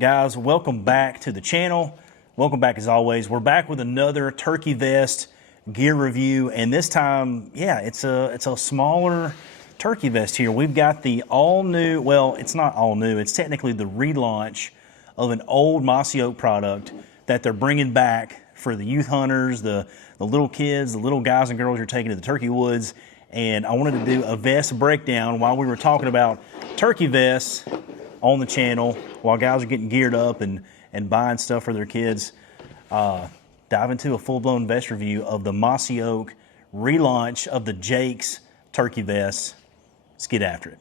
Guys, welcome back to the channel. Welcome back as always. We're back with another turkey vest gear review, and this time, yeah, it's a smaller turkey vest here. We've got the all new, well, it's not all new, it's technically the relaunch of an old Mossyoak product that they're bringing back for the youth hunters, the little kids, the little guys and girls you're taking to the turkey woods. And I wanted to do a vest breakdown while we were talking about turkey vests on the channel, while guys are getting geared up and buying stuff for their kids. Dive into a full-blown vest review of the Mossyoak relaunch of the Jake's turkey vests. Let's get after it.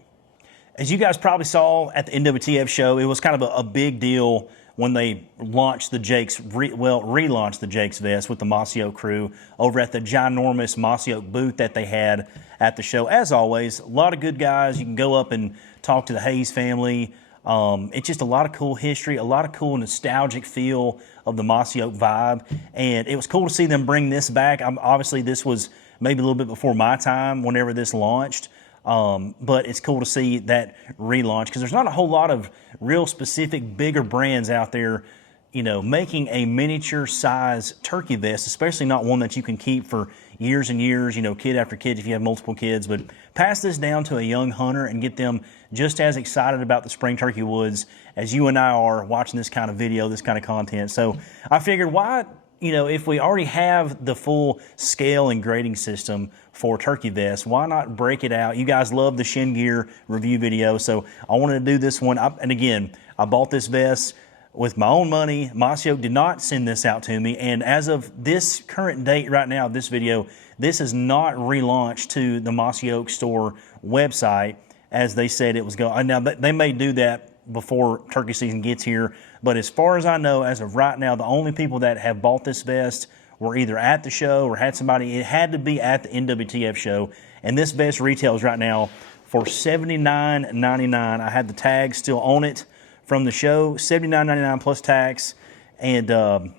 As you guys probably saw at the NWTF show, it was kind of a big deal when they launched the Jake's, relaunched the Jake's vest with the Mossyoak crew over at the ginormous Mossyoak booth that they had at the show. As always, a lot of good guys. You can go up and talk to the Hayes family. It's just a lot of cool history, a lot of cool nostalgic feel of the Mossyoak vibe. And it was cool to see them bring this back. Obviously, this was maybe a little bit before my time whenever this launched. But it's cool to see that relaunch because there's not a whole lot of real specific bigger brands out there, you know, making a miniature size turkey vest, especially not one that you can keep for years and years, you know, kid after kid if you have multiple kids. But pass this down to a young hunter and get them just as excited about the spring turkey woods as you and I are watching this kind of video, this kind of content. So I figured, why, you know, if we already have the full scale and grading system for turkey vests, why not break it out? You guys love the shin gear review video, so I wanted to do this one. And again, I bought this vest with my own money. Mossyoak did not send this out to me, and as of this current date right now, this video, this is not relaunched to the Mossyoak store website as they said it was going. Now, they may do that before turkey season gets here, but as far as I know, as of right now, the only people that have bought this vest were either at the show or had somebody, it had to be at the NWTF show, and this vest retails right now for $79.99. I had the tag still on it from the show, $79.99 plus tax, and I'm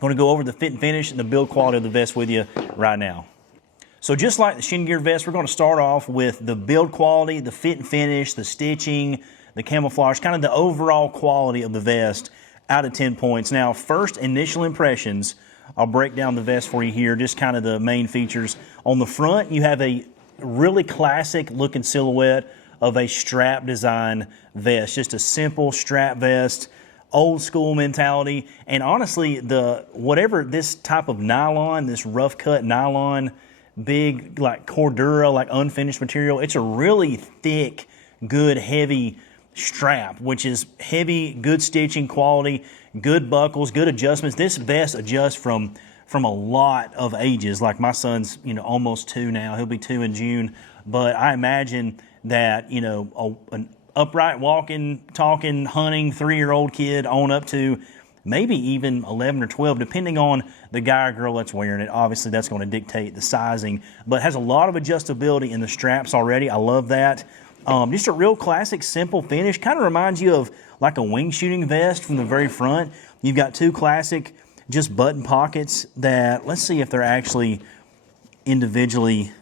going to go over the fit and finish and the build quality of the vest with you right now. So just like the shin gear vest, we're going to start off with the build quality, the fit and finish, the stitching, the camouflage, kind of the overall quality of the vest out of 10 points. Now, first initial impressions, I'll break down the vest for you here, just kind of the main features. On the front, you have a really classic looking silhouette of a strap design vest, just a simple strap vest, old school mentality. And honestly, whatever this type of nylon, this rough cut nylon, big like Cordura, like unfinished material, it's a really thick, good, heavy strap, which is heavy, good stitching quality, good buckles, good adjustments. This vest adjusts from a lot of ages. Like my son's, you know, almost 2 now. He'll be 2 in June. But I imagine that, you know, an upright walking, talking, hunting 3-year-old kid on up to maybe even 11 or 12, depending on the guy or girl that's wearing it. Obviously, that's going to dictate the sizing, but it has a lot of adjustability in the straps already. I love that. Just a real classic, simple finish. Kind of reminds you of like a wing shooting vest from the very front. You've got 2 classic just button pockets that, let's see if they're actually individually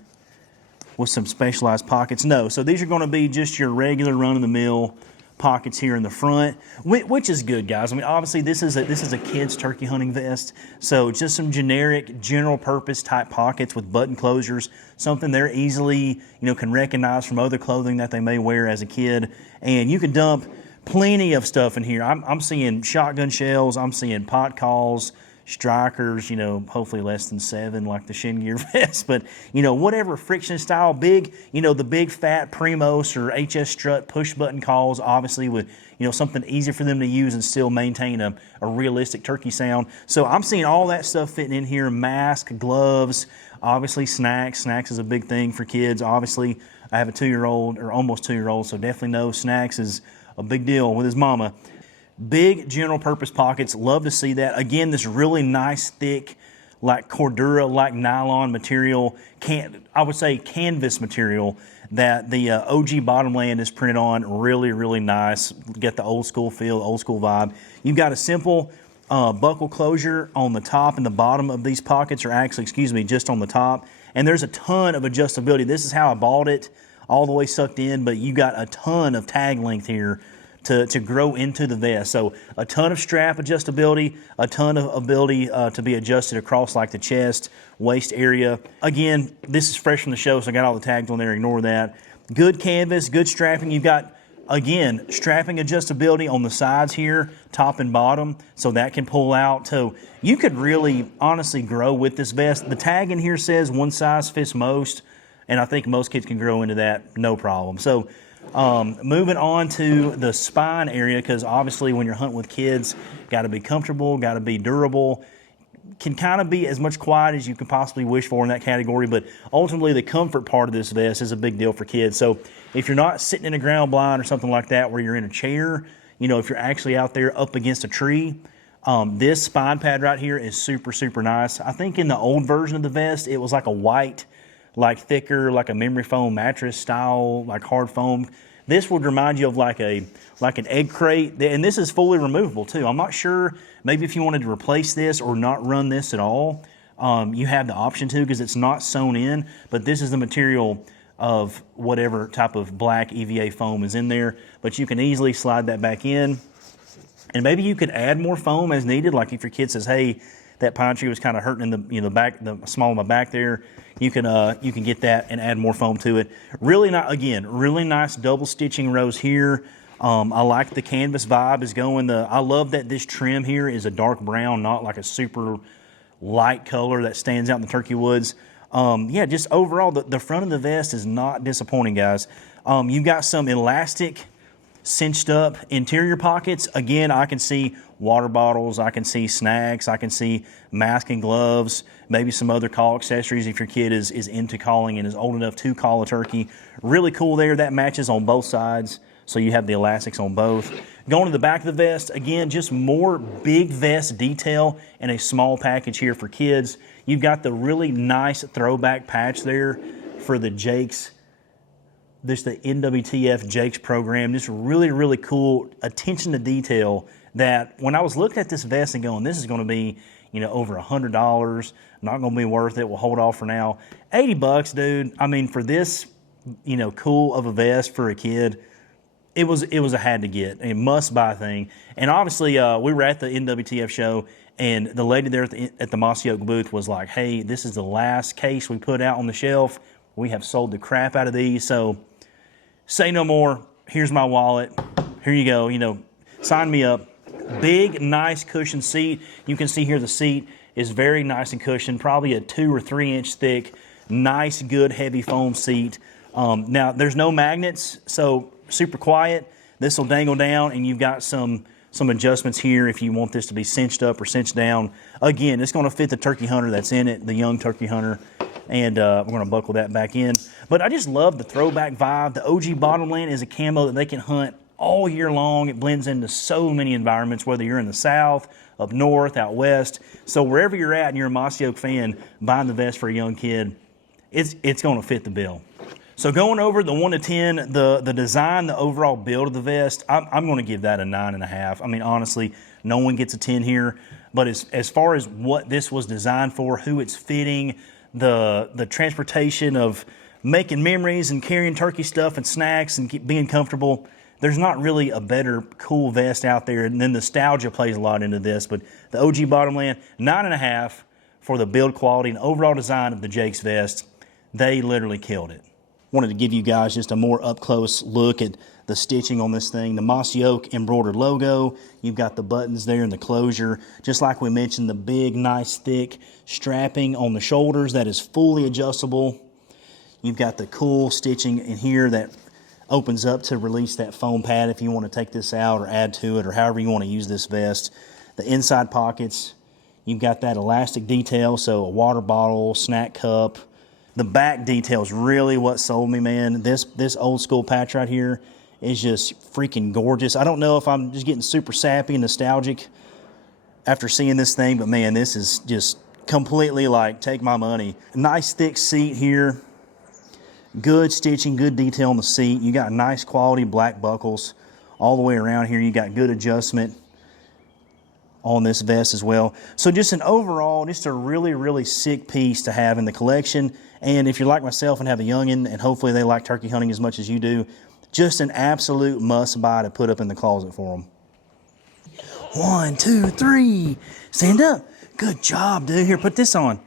with some specialized pockets. No, so these are going to be just your regular run-of-the-mill pockets here in the front, which is good, guys. I mean, obviously this is a kid's turkey hunting vest, so just some generic, general-purpose type pockets with button closures, something they're easily, you know, can recognize from other clothing that they may wear as a kid. And you can dump plenty of stuff in here. I'm seeing shotgun shells, I'm seeing pot calls, strikers, you know, hopefully less than 7 like the shin gear vest, but, you know, whatever friction style, big, you know, the big fat Primos or HS strut push button calls, obviously with, you know, something easy for them to use and still maintain a realistic turkey sound. So I'm seeing all that stuff fitting in here. Mask, gloves, obviously snacks. Snacks is a big thing for kids. Obviously, I have a 2-year-old or almost 2-year-old, so definitely know snacks is a big deal with his mama. Big general purpose pockets, love to see that. Again, this really nice, thick, like Cordura, like nylon material, I would say canvas material that the OG Bottomland is printed on. Really, really nice. Get the old school feel, old school vibe. You've got a simple buckle closure on the top and the bottom of these pockets, or actually, excuse me, just on the top. And there's a ton of adjustability. This is how I bought it, all the way sucked in, but you got a ton of tag length here to grow into the vest. So a ton of strap adjustability, a ton of ability to be adjusted across like the chest, waist area. Again, this is fresh from the show, so I got all the tags on there, ignore that. Good canvas, good strapping. You've got, again, strapping adjustability on the sides here, top and bottom, so that can pull out. So you could really, honestly, grow with this vest. The tag in here says one size fits most, and I think most kids can grow into that, no problem. So moving on to the spine area, because obviously when you're hunting with kids, got to be comfortable, got to be durable. Can kind of be as much quiet as you could possibly wish for in that category, but ultimately the comfort part of this vest is a big deal for kids. So if you're not sitting in a ground blind or something like that where you're in a chair, you know, if you're actually out there up against a tree, this spine pad right here is super, super nice. I think in the old version of the vest, it was like a white, like thicker, like a memory foam mattress style, like hard foam. This would remind you of like an egg crate, and this is fully removable too. I'm not sure, maybe if you wanted to replace this or not run this at all, you have the option to, because it's not sewn in, but this is the material of whatever type of black EVA foam is in there, but you can easily slide that back in. And maybe you could add more foam as needed, like if your kid says, hey, that pine tree was kind of hurting in the, you know, back, the small of my back there, you can get that and add more foam to it. Really not, again, really nice double stitching rows here. I like the canvas vibe is going. I love that this trim here is a dark brown, not like a super light color that stands out in the turkey woods. Yeah, just overall, the front of the vest is not disappointing, guys. You've got some elastic cinched up interior pockets. Again, I can see water bottles, I can see snacks, I can see mask and gloves, maybe some other call accessories if your kid is into calling and is old enough to call a turkey. Really cool there. That matches on both sides, so you have the elastics on both. Going to the back of the vest, again, just more big vest detail in a small package here for kids. You've got the really nice throwback patch there for the Jakes. This the NWTF Jake's program. Just really, really cool attention to detail that when I was looking at this vest and going, this is going to be, you know, over $100, not going to be worth it. We'll hold off for now. $80, dude. I mean, for this, you know, cool of a vest for a kid, it was a had to get, a must buy thing. And obviously, we were at the NWTF show, and the lady there at the Mossyoak booth was like, hey, this is the last case we put out on the shelf. We have sold the crap out of these, so say no more. Here's my wallet. Here you go. You know, sign me up. Big, nice cushioned seat. You can see here the seat is very nice and cushioned, probably a 2 or 3 inch thick, nice, good, heavy foam seat. Now, there's no magnets, so super quiet. This will dangle down, and you've got some adjustments here if you want this to be cinched up or cinched down. Again, it's going to fit the turkey hunter that's in it, the young turkey hunter. And we're going to buckle that back in. But I just love the throwback vibe. The OG Bottomland is a camo that they can hunt all year long. It blends into so many environments, whether you're in the south, up north, out west. So wherever you're at and you're a Mossyoak fan, buying the vest for a young kid, it's going to fit the bill. So going over the 1 to 10, the design, the overall build of the vest, I'm going to give that a 9.5. I mean, honestly, no one gets a 10 here. But as far as what this was designed for, who it's fitting, the transportation of making memories and carrying turkey stuff and snacks and being comfortable, there's not really a better cool vest out there. And then nostalgia plays a lot into this. But the OG Bottomland, 9.5 for the build quality and overall design of the Jake's vest. They literally killed it. Wanted to give you guys just a more up-close look at the stitching on this thing. The Mossyoak embroidered logo. You've got the buttons there and the closure. Just like we mentioned, the big, nice, thick strapping on the shoulders that is fully adjustable. You've got the cool stitching in here that opens up to release that foam pad if you want to take this out or add to it or however you want to use this vest. The inside pockets, you've got that elastic detail, so a water bottle, snack cup. The back detail is really what sold me, man. This old school patch right here is just freaking gorgeous. I don't know if I'm just getting super sappy and nostalgic after seeing this thing, but man, this is just completely like, take my money. Nice thick seat here. Good stitching, good detail on the seat. You got nice quality black buckles all the way around here. You got good adjustment on this vest as well. So just an overall, just a really, really sick piece to have in the collection. And if you're like myself and have a youngin', and hopefully they like turkey hunting as much as you do, Just an absolute must-buy to put up in the closet for them. 1, 2, 3. Stand up. Good job, dude. Here, put this on.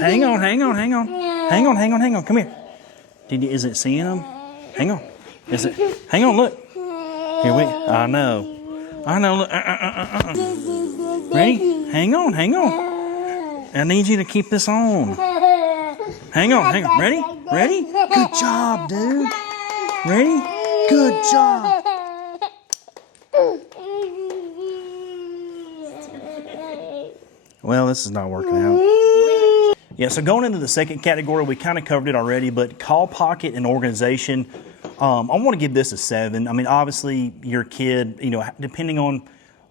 Hang on. Come here. Is it seeing them? Hang on. Is it? Hang on, look. Here I know. Look. Ready? Hang on. I need you to keep this on. Hang on. Ready? Good job, dude. Ready? Good job. Well, this is not working out. Yeah, so going into the second category, we kind of covered it already, but call pocket and organization, I want to give this a 7. I mean, obviously, your kid, depending on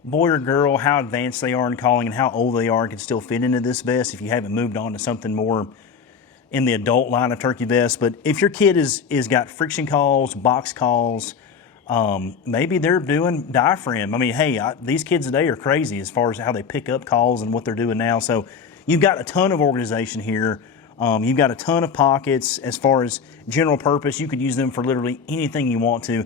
boy or girl, how advanced they are in calling and how old they are, can still fit into this vest if you haven't moved on to something more in the adult line of turkey vests. But if your kid is got friction calls, box calls, maybe they're doing diaphragm. I mean, hey, these kids today are crazy as far as how they pick up calls and what they're doing now. So you've got a ton of organization here. You've got a ton of pockets as far as general purpose. You could use them for literally anything you want to.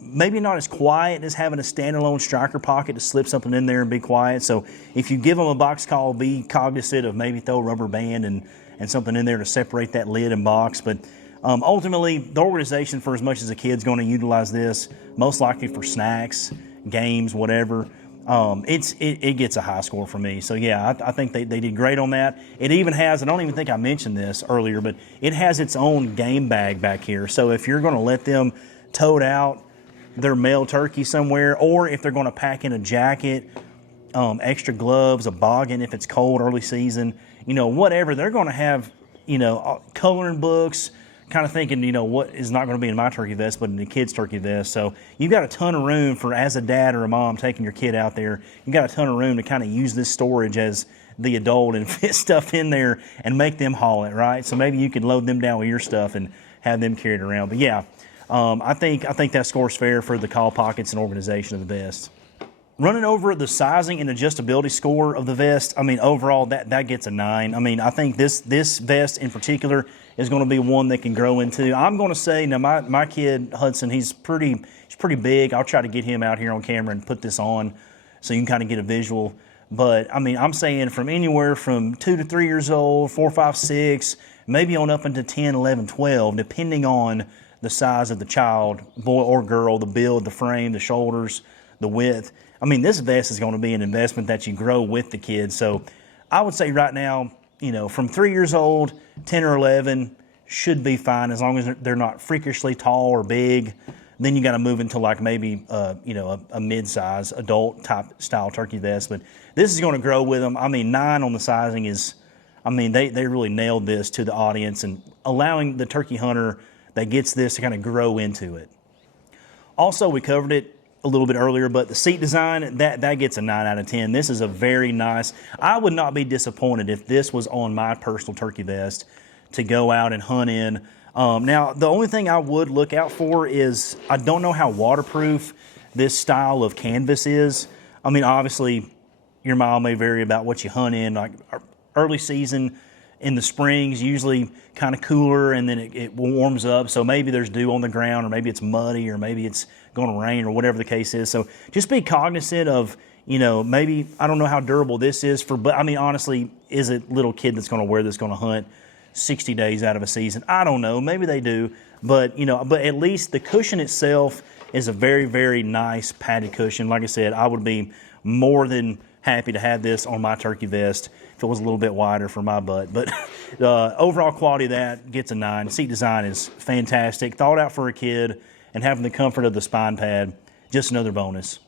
Maybe not as quiet as having a standalone striker pocket to slip something in there and be quiet. So if you give them a box call, be cognizant of maybe throw a rubber band and something in there to separate that lid and box. But ultimately, the organization, for as much as a kid's going to utilize this, most likely for snacks, games, whatever, it gets a high score for me. So yeah, I think they did great on that. It even has, I don't even think I mentioned this earlier, but it has its own game bag back here. So if you're going to let them tote out their male turkey somewhere, or if they're going to pack in a jacket, extra gloves, a boggin if it's cold early season, whatever, they're going to have, coloring books, kind of thinking, what is not going to be in my turkey vest, but in the kid's turkey vest. So you've got a ton of room for, as a dad or a mom taking your kid out there, you've got a ton of room to kind of use this storage as the adult and fit stuff in there and make them haul it, right? So maybe you could load them down with your stuff and have them carry it around. But yeah, I think that score's fair for the call pockets and organization of the vest. Running over the sizing and adjustability score of the vest, I mean, overall, that gets a 9. I mean, I think this vest in particular is going to be one that can grow into. I'm going to say, now my kid, Hudson, he's pretty big. I'll try to get him out here on camera and put this on so you can kind of get a visual. But, I mean, I'm saying from anywhere from 2 to 3 years old, 4, 5, 6, maybe on up into 10, 11, 12, depending on the size of the child, boy or girl, the build, the frame, the shoulders, the width. I mean, this vest is going to be an investment that you grow with the kids. So I would say right now, from 3 years old, 10 or 11 should be fine as long as they're not freakishly tall or big. Then you got to move into like maybe, a mid-size adult type style turkey vest. But this is going to grow with them. I mean, 9 on the sizing is, I mean, they really nailed this to the audience and allowing the turkey hunter that gets this to kind of grow into it. Also, we covered it a little bit earlier, but the seat design, that gets a 9 out of 10. This is a very nice, I would not be disappointed if this was on my personal turkey vest to go out and hunt in. Now, the only thing I would look out for is, I don't know how waterproof this style of canvas is. I mean, obviously, your mile may vary about what you hunt in. Like early season in the springs, usually kind of cooler, and then it warms up. So maybe there's dew on the ground, or maybe it's muddy, or maybe it's going to rain, or whatever the case is. So just be cognizant of, maybe, I don't know how durable this is but I mean, honestly, is a little kid that's going to wear this going to hunt 60 days out of a season? I don't know. Maybe they do. But, but at least the cushion itself is a very, very nice padded cushion. Like I said, I would be more than happy to have this on my turkey vest if it was a little bit wider for my butt. But the overall quality of that gets a 9. Seat design is fantastic. Thought out for a kid, and having the comfort of the spine pad, just another bonus.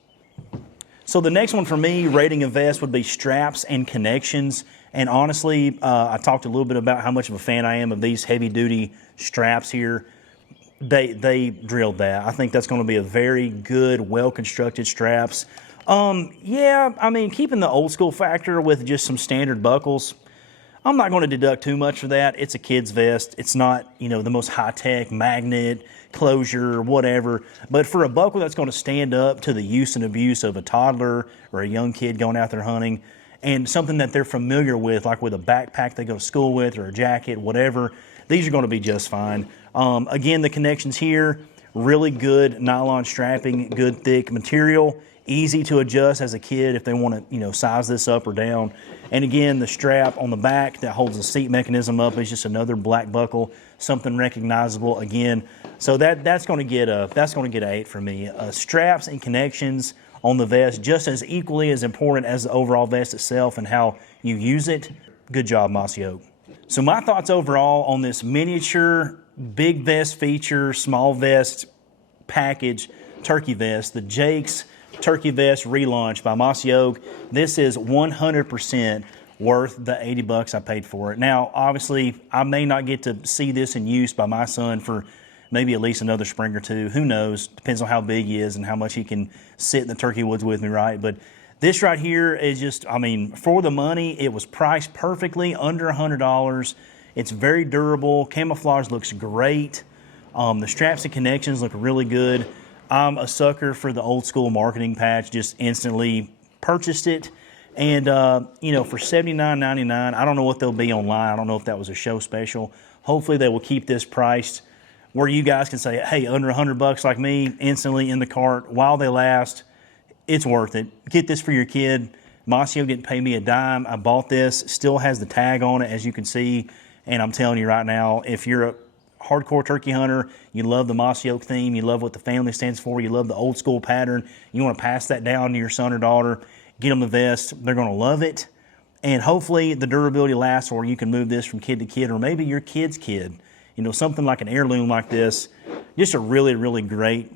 So the next one for me, rating a vest, would be straps and connections. And honestly, I talked a little bit about how much of a fan I am of these heavy-duty straps here. They drilled that. I think that's going to be a very good, well-constructed straps. Yeah, I mean, keeping the old school factor with just some standard buckles, I'm not going to deduct too much for that. It's a kid's vest. It's not, the most high-tech magnet, closure, whatever. But for a buckle that's going to stand up to the use and abuse of a toddler or a young kid going out there hunting, and something that they're familiar with, like with a backpack they go to school with or a jacket, whatever, these are going to be just fine. Again, the connections here, really good nylon strapping, good thick material, easy to adjust as a kid if they want to, size this up or down. And again, the strap on the back that holds the seat mechanism up is just another black buckle, something recognizable again. So that's going to get an 8 for me. Straps and connections on the vest just as equally as important as the overall vest itself and how you use it. Good job, Mossyoak. So my thoughts overall on this miniature big vest feature, small vest package turkey vest, the Jake's Turkey Vest relaunch by Mossyoak. This is 100% worth the 80 bucks I paid for it. Now, obviously, I may not get to see this in use by my son for maybe at least another spring or two. Who knows? Depends on how big he is and how much he can sit in the turkey woods with me, right? But this right here is just, for the money, it was priced perfectly, under $100. It's very durable. Camouflage looks great. The straps and connections look really good. I'm a sucker for the old school marketing patch, just instantly purchased it. And, for $79.99, I don't know what they'll be online. I don't know if that was a show special. Hopefully they will keep this priced where you guys can say, hey, under 100 bucks like me, instantly in the cart while they last. It's worth it. Get this for your kid. Mossyoak didn't pay me a dime. I bought this. Still has the tag on it, as you can see. And I'm telling you right now, if you're a hardcore turkey hunter, you love the Mossyoak theme, you love what the family stands for, you love the old school pattern, you want to pass that down to your son or daughter, get them the vest. They're going to love it. And hopefully the durability lasts, or you can move this from kid to kid, or maybe your kid's kid. Something like an heirloom like this. Just a really, really great,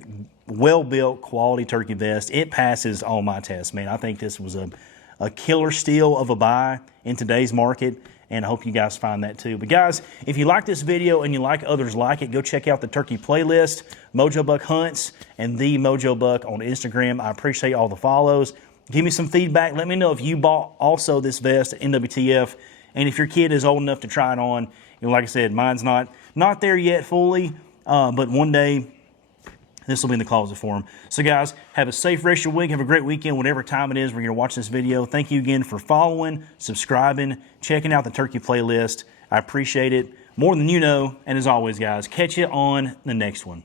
well-built, quality turkey vest. It passes all my tests, man. I think this was a killer steal of a buy in today's market. And I hope you guys find that too. But guys, if you like this video and you like others like it, go check out the turkey playlist, Mojo Buck Hunts, and the Mojo Buck on Instagram. I appreciate all the follows. Give me some feedback. Let me know if you bought also this vest at NWTF, and if your kid is old enough to try it on. Like I said, mine's not there yet fully, but one day this will be in the closet for them. So guys, have a safe rest of your week. Have a great weekend, whatever time it is where you're going to watch this video. Thank you again for following, subscribing, checking out the turkey playlist. I appreciate it more than you know. And as always, guys, catch you on the next one.